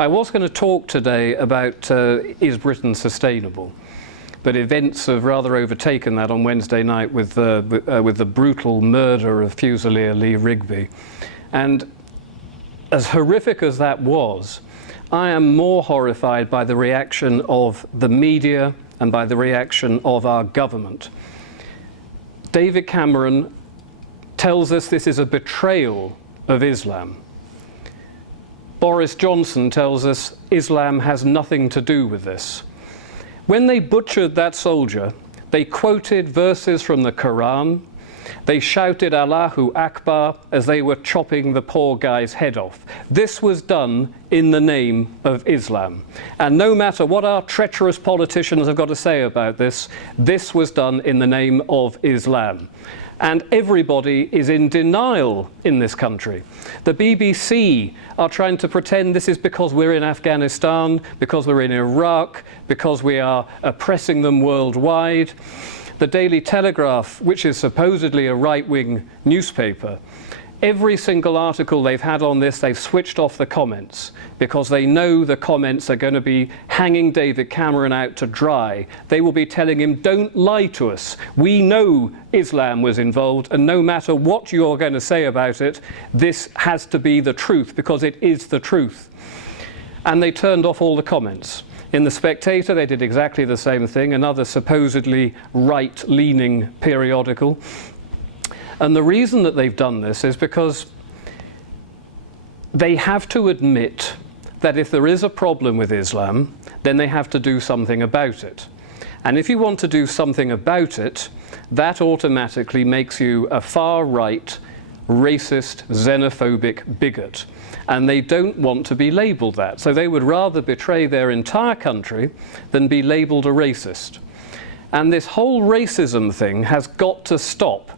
I was going to talk today about is Britain sustainable? But events have rather overtaken that on Wednesday night with the brutal murder of Fusilier Lee Rigby. And as horrific as that was, I am more horrified by the reaction of the media and by the reaction of our government. David Cameron tells us this is a betrayal of Islam. Boris Johnson tells us Islam has nothing to do with this. When they butchered that soldier, they quoted verses from the Quran. They shouted Allahu Akbar as they were chopping the poor guy's head off. This was done in the name of Islam. And no matter what our treacherous politicians have got to say about this, this was done in the name of Islam. And everybody is in denial in this country. The BBC are trying to pretend this is because we're in Afghanistan, because we're in Iraq, because we are oppressing them worldwide. The Daily Telegraph, which is supposedly a right-wing newspaper, every single article they've had on this, they've switched off the comments because they know the comments are going to be hanging David Cameron out to dry. They will be telling him, don't lie to us. We know Islam was involved, and no matter what you're going to say about it, this has to be the truth because it is the truth. And they turned off all the comments. In The Spectator, they did exactly the same thing, another supposedly right-leaning periodical. And the reason that they've done this is because they have to admit that if there is a problem with Islam, then they have to do something about it. And if you want to do something about it, that automatically makes you a far-right, racist, xenophobic bigot. And they don't want to be labelled that. So they would rather betray their entire country than be labelled a racist. And this whole racism thing has got to stop,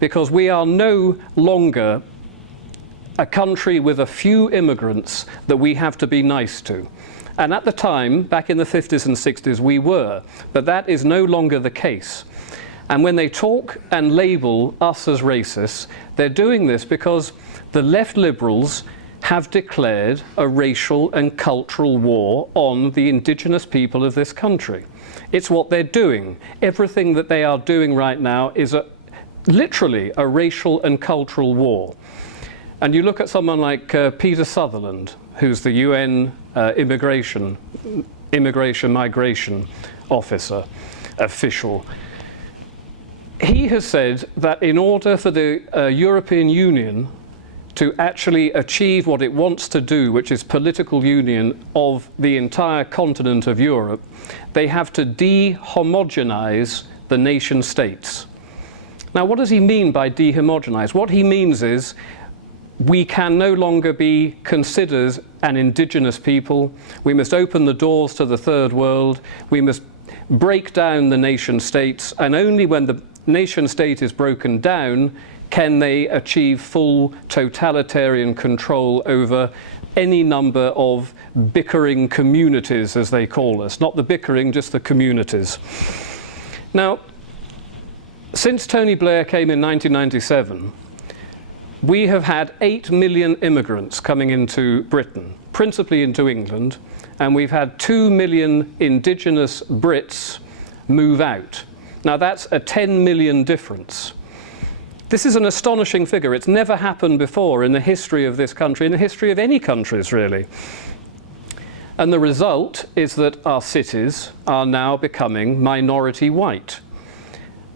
because we are no longer a country with a few immigrants that we have to be nice to. And at the time, back in the 50s and 60s, we were, but that is no longer the case. And when they talk and label us as racists, they're doing this because the left liberals have declared a racial and cultural war on the indigenous people of this country. It's what they're doing. Everything that they are doing right now is literally a racial and cultural war. And you look at someone like Peter Sutherland, who's the UN migration officer, official. He has said that in order for the European Union to actually achieve what it wants to do, which is political union of the entire continent of Europe, they have to de-homogenize the nation states. Now, what does he mean by de-homogenize? What he means is we can no longer be considered an indigenous people. We must open the doors to the third world. We must break down the nation states, and only when the nation state is broken down can they achieve full totalitarian control over any number of bickering communities, as they call us. Not the bickering, just the communities. Now, since Tony Blair came in 1997, we have had 8 million immigrants coming into Britain, principally into England, and we've had 2 million indigenous Brits move out. Now, that's a 10 million difference. This is an astonishing figure. It's never happened before in the history of this country, in the history of any countries, really. And the result is that our cities are now becoming minority white.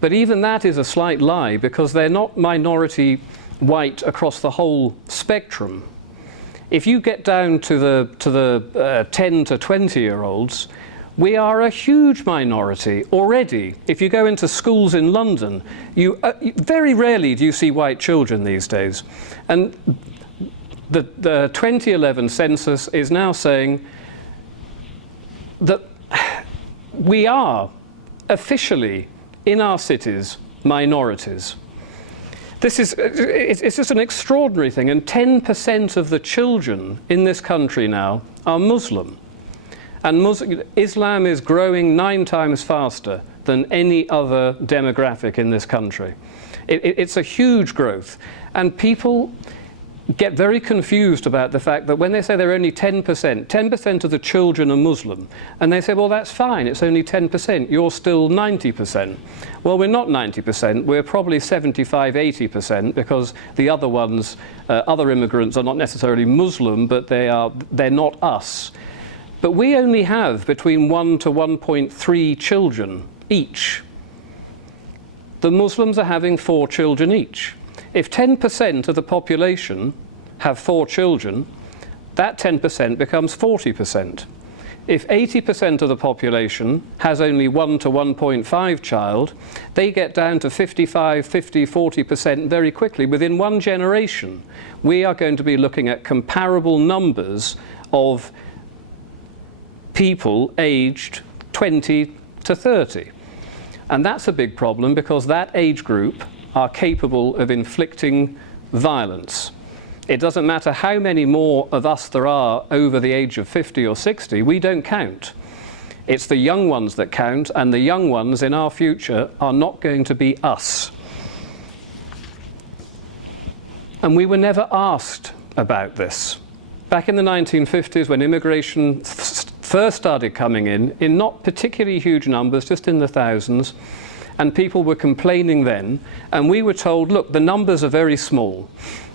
But even that is a slight lie, because they're not minority white across the whole spectrum. If you get down to the 10 to 20-year-olds, we are a huge minority already. If you go into schools in London, very rarely do you see white children these days. And the 2011 census is now saying that we are officially, in our cities, minorities. It's just an extraordinary thing, and 10% of the children in this country now are Muslim. And Islam is growing 9 times faster than any other demographic in this country. It's a huge growth. And people get very confused about the fact that when they say they're only 10% of the children are Muslim, and they say, well, that's fine, it's only 10%, you're still 90%. Well, we're not 90%, we're probably 75, 80%, because the other ones, other immigrants are not necessarily Muslim, but they're not us. But we only have between 1 to 1.3 children each. The Muslims are having 4 children each. If 10% of the population have 4 children, that 10% becomes 40%. If 80% of the population has only 1 to 1.5 child, they get down to 55, 50, 40% very quickly. Within one generation, we are going to be looking at comparable numbers of people aged 20 to 30. And that's a big problem, because that age group are capable of inflicting violence. It doesn't matter how many more of us there are over the age of 50 or 60, we don't count. It's the young ones that count, and the young ones in our future are not going to be us. And we were never asked about this. Back in the 1950s, when immigration first started coming in not particularly huge numbers, just in the thousands, and people were complaining then, and we were told, look, the numbers are very small.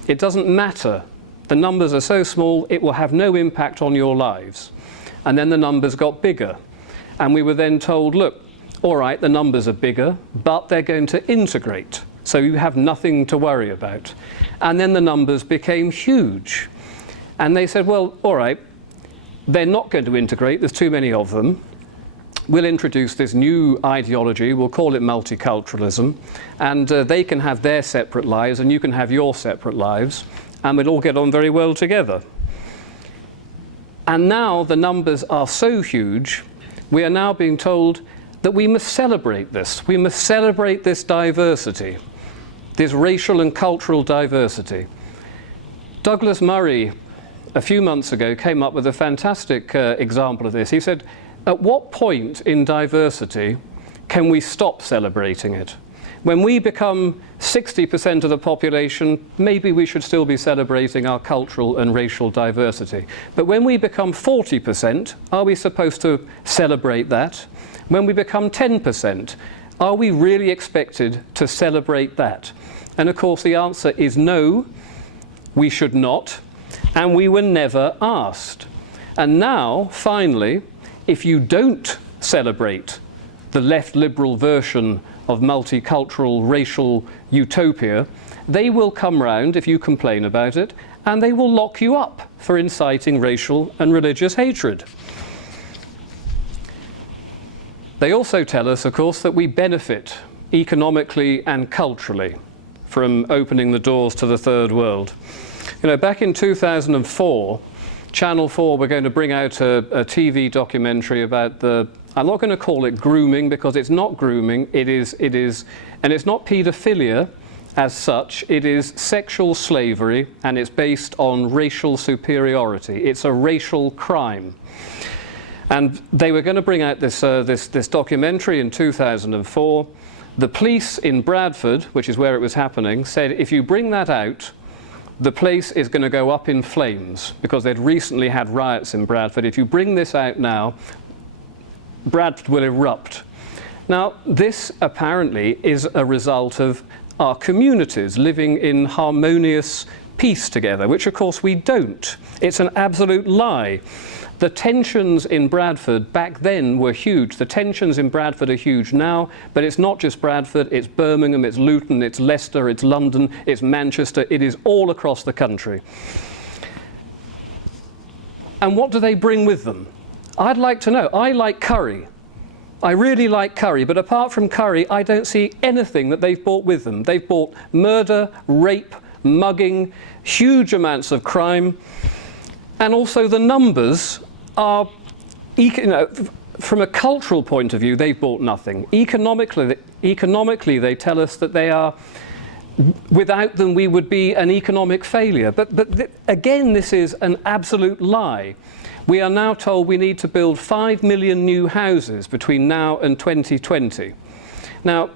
It doesn't matter. The numbers are so small, it will have no impact on your lives. And then the numbers got bigger. And we were then told, look, all right, the numbers are bigger, but they're going to integrate. So you have nothing to worry about. And then the numbers became huge. And they said, well, all right, they're not going to integrate, there's too many of them. We'll introduce this new ideology, we'll call it multiculturalism, and they can have their separate lives and you can have your separate lives, and we'll all get on very well together. And now the numbers are so huge, we are now being told that we must celebrate this. We must celebrate this diversity, this racial and cultural diversity. Douglas Murray, a few months ago, came up with a fantastic example of this. He said, at what point in diversity can we stop celebrating it? When we become 60% of the population, maybe we should still be celebrating our cultural and racial diversity. But when we become 40%, are we supposed to celebrate that? When we become 10%, are we really expected to celebrate that? And of course the answer is no, we should not, and we were never asked. And now, finally, if you don't celebrate the left liberal version of multicultural racial utopia, they will come round if you complain about it, and they will lock you up for inciting racial and religious hatred. They also tell us, of course, that we benefit economically and culturally from opening the doors to the third world. You know, back in 2004, Channel 4 were going to bring out a TV documentary about I'm not going to call it grooming, because it's not grooming, it is, and it's not paedophilia as such, it is sexual slavery, and it's based on racial superiority. It's a racial crime. And they were going to bring out this documentary in 2004. The police in Bradford, which is where it was happening, said, if you bring that out, the place is going to go up in flames, because they'd recently had riots in Bradford. If you bring this out now, Bradford will erupt. Now, this apparently is a result of our communities living in harmonious peace together, which of course we don't. It's an absolute lie. The tensions in Bradford back then were huge. The tensions in Bradford are huge now, but it's not just Bradford, it's Birmingham, it's Luton, it's Leicester, it's London, it's Manchester, it is all across the country. And what do they bring with them? I'd like to know. I like curry. I really like curry, but apart from curry, I don't see anything that they've brought with them. They've brought murder, rape, mugging, huge amounts of crime, and also the numbers are, from a cultural point of view, they've bought nothing. Economically, they tell us that they are, without them we would be an economic failure. But again, this is an absolute lie. We are now told we need to build 5 million new houses between now and 2020. Now,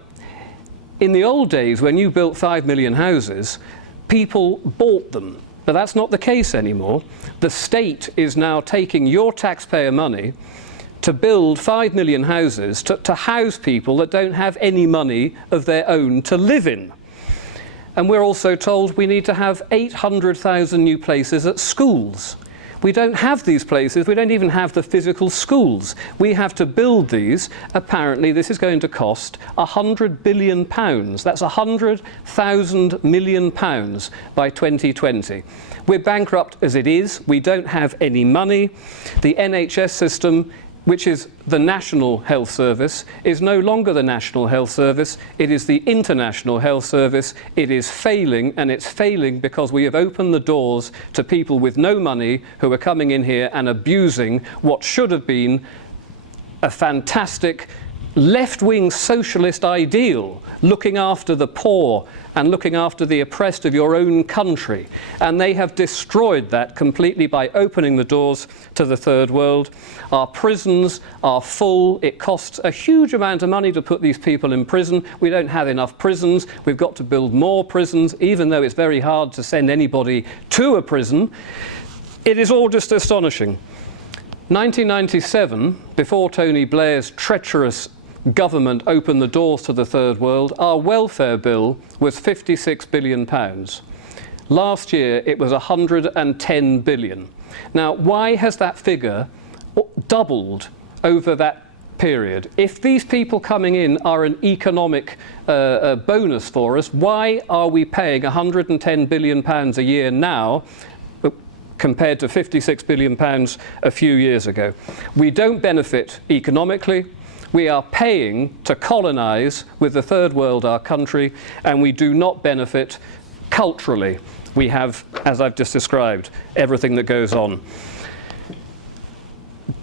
in the old days, when you built 5 million houses, people bought them. But that's not the case anymore. The state is now taking your taxpayer money to build 5 million houses to house people that don't have any money of their own to live in. And we're also told we need to have 800,000 new places at schools. We don't have these places, we don't even have the physical schools. We have to build these. Apparently this is going to cost £100 billion. That's 100,000 million pounds by 2020. We're bankrupt as it is, we don't have any money. The NHS system, which is the National Health Service, is no longer the National Health Service, it is the International Health Service. It is failing, and it's failing because we have opened the doors to people with no money who are coming in here and abusing what should have been a fantastic left-wing socialist ideal, looking after the poor and looking after the oppressed of your own country. And they have destroyed that completely by opening the doors to the third world. Our prisons are full. It costs a huge amount of money to put these people in prison. We don't have enough prisons. We've got to build more prisons, even though it's very hard to send anybody to a prison. It is all just astonishing. 1997, before Tony Blair's treacherous government opened the doors to the third world, our welfare bill was £56 billion. Last year it was £110 billion. Now, why has that figure doubled over that period? If these people coming in are an economic bonus for us, why are we paying £110 billion a year now compared to £56 billion a few years ago? We don't benefit economically. We are paying to colonise with the third world our country, and we do not benefit culturally. We have, as I've just described, everything that goes on.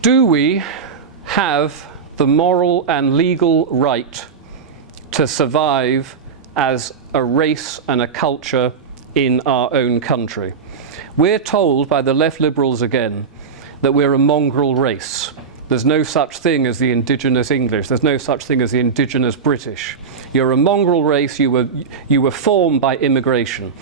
Do we have the moral and legal right to survive as a race and a culture in our own country? We're told by the left liberals again that we're a mongrel race. There's no such thing as the indigenous English. There's no such thing as the indigenous British. You're a mongrel race. You were formed by immigration.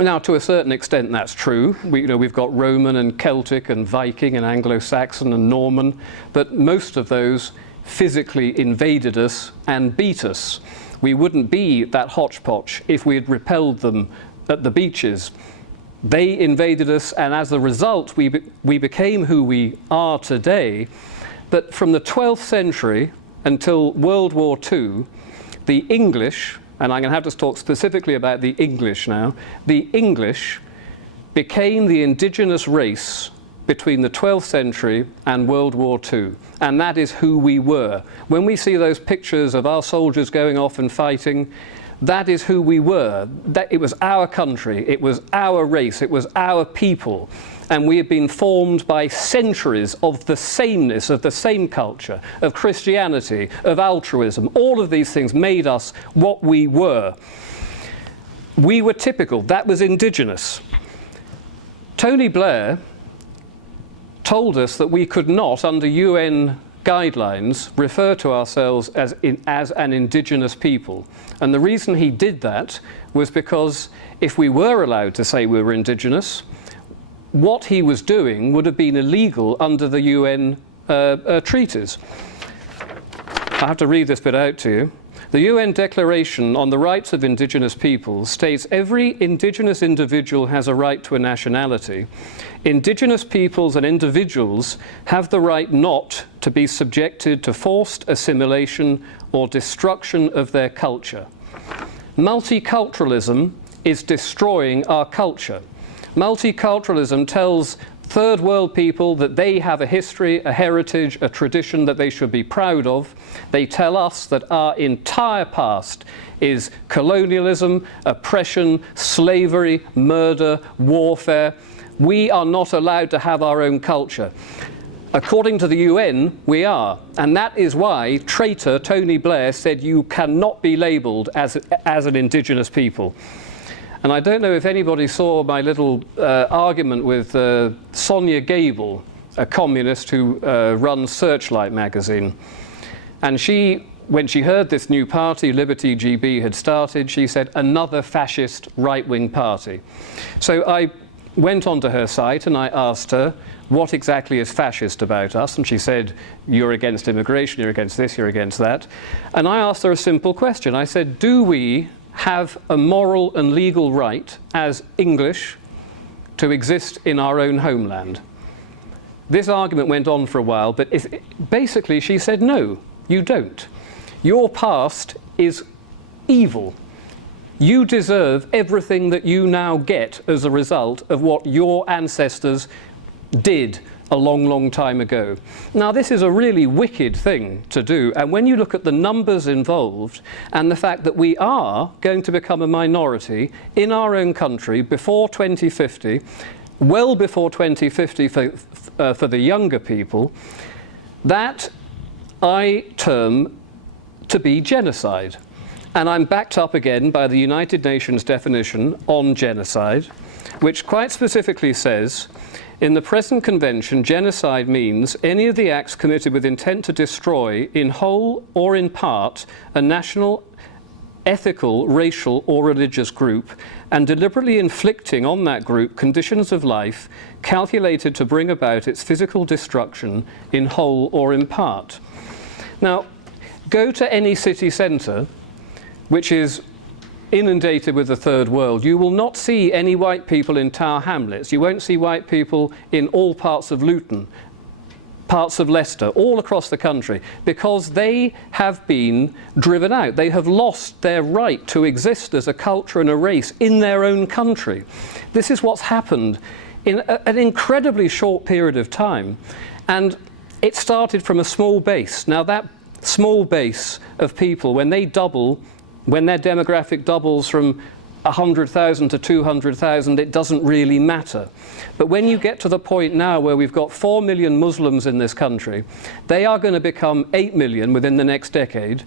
Now, to a certain extent, that's true. We've got Roman and Celtic and Viking and Anglo-Saxon and Norman, but most of those physically invaded us and beat us. We wouldn't be that hodgepodge if we had repelled them at the beaches. They invaded us, and as a result, we became who we are today. But from the 12th century until World War II, the English, and I'm going to have to talk specifically about the English now, the English became the indigenous race between the 12th century and World War II. And that is who we were. When we see those pictures of our soldiers going off and fighting, that is who we were. It was our country, it was our race, it was our people. And we have been formed by centuries of the sameness, of the same culture, of Christianity, of altruism. All of these things made us what we were. We were typical, that was indigenous. Tony Blair told us that we could not, under UN guidelines, refer to ourselves as an indigenous people. And the reason he did that was because if we were allowed to say we were indigenous, what he was doing would have been illegal under the UN treaties. I have to read this bit out to you. The UN Declaration on the Rights of Indigenous Peoples states every indigenous individual has a right to a nationality. Indigenous peoples and individuals have the right not to be subjected to forced assimilation or destruction of their culture. Multiculturalism is destroying our culture. Multiculturalism tells third world people that they have a history, a heritage, a tradition that they should be proud of. They tell us that our entire past is colonialism, oppression, slavery, murder, warfare. We are not allowed to have our own culture. According to the UN, we are. And that is why traitor Tony Blair said you cannot be labelled as an indigenous people. And I don't know if anybody saw my little argument with Sonia Gable, a communist who runs Searchlight magazine. And she when she heard this new party, Liberty GB, had started, she said, another fascist right-wing party. So I went onto her site and I asked her, what exactly is fascist about us? And she said, you're against immigration, you're against this, you're against that. And I asked her a simple question. I said, do we have a moral and legal right as English to exist in our own homeland? This argument went on for a while, but basically she said, no, you don't. Your past is evil. You deserve everything that you now get as a result of what your ancestors did a long, long time ago. Now, this is a really wicked thing to do, and when you look at the numbers involved and the fact that we are going to become a minority in our own country before 2050, well before 2050 for the younger people, that I term to be genocide. And I'm backed up again by the United Nations definition on genocide, which quite specifically says, in the present convention, genocide means any of the acts committed with intent to destroy, in whole or in part, a national, ethical, racial or religious group, and deliberately inflicting on that group conditions of life calculated to bring about its physical destruction in whole or in part. Now, go to any city centre which is inundated with the third world. You will not see any white people in Tower Hamlets. You won't see white people in all parts of Luton, parts of Leicester, all across the country, because they have been driven out. They have lost their right to exist as a culture and a race in their own country. This is what's happened in an incredibly short period of time. And it started from a small base. Now, that small base of people, when they double, when their demographic doubles from 100,000 to 200,000, it doesn't really matter. But when you get to the point now where we've got 4 million Muslims in this country, they are going to become 8 million within the next decade,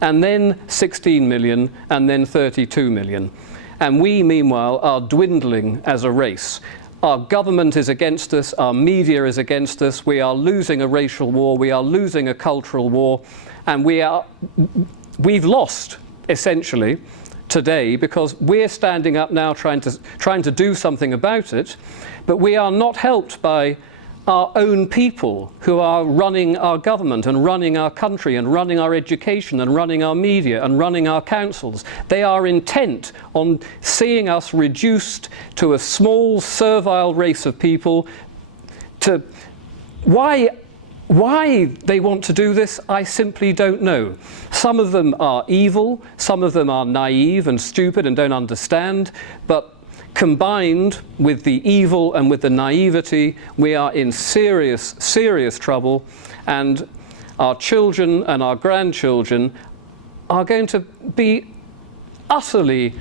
and then 16 million, and then 32 million. And we, meanwhile, are dwindling as a race. Our government is against us, our media is against us, we are losing a racial war, we are losing a cultural war, and we've lost, essentially, today, because we're standing up now trying to do something about it, but we are not helped by our own people who are running our government and running our country and running our education and running our media and running our councils. They are intent on seeing us reduced to a small, servile race of people. Why they want to do this, I simply don't know. Some of them are evil, some of them are naive and stupid and don't understand, but combined with the evil and with the naivety, we are in serious, serious trouble, and our children and our grandchildren are going to be utterly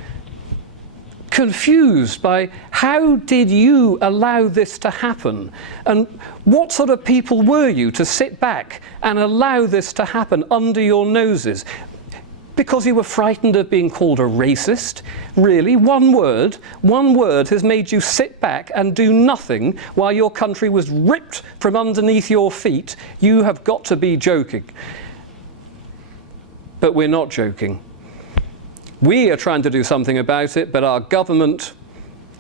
confused by how did you allow this to happen, and what sort of people were you to sit back and allow this to happen under your noses? Because you were frightened of being called a racist? Really? One word has made you sit back and do nothing while your country was ripped from underneath your feet? You have got to be joking. But we're not joking. We are trying to do something about it, but our government,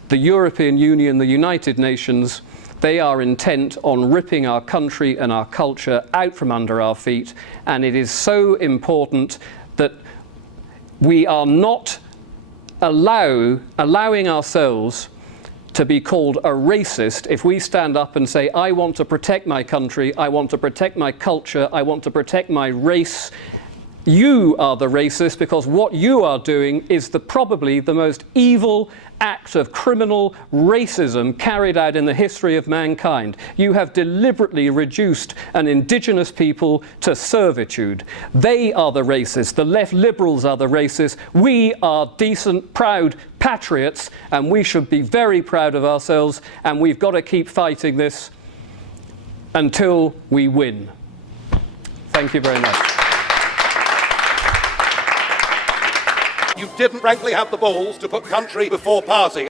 the European Union, the United Nations, they are intent on ripping our country and our culture out from under our feet, and it is so important that we are not allowing ourselves to be called a racist if we stand up and say, I want to protect my country, I want to protect my culture, I want to protect my race. You are the racist, because what you are doing is probably the most evil act of criminal racism carried out in the history of mankind. You have deliberately reduced an indigenous people to servitude. They are the racists. The left liberals are the racists. We are decent, proud patriots, and we should be very proud of ourselves, and we've got to keep fighting this until we win. Thank you very much. You didn't frankly have the balls to put country before party.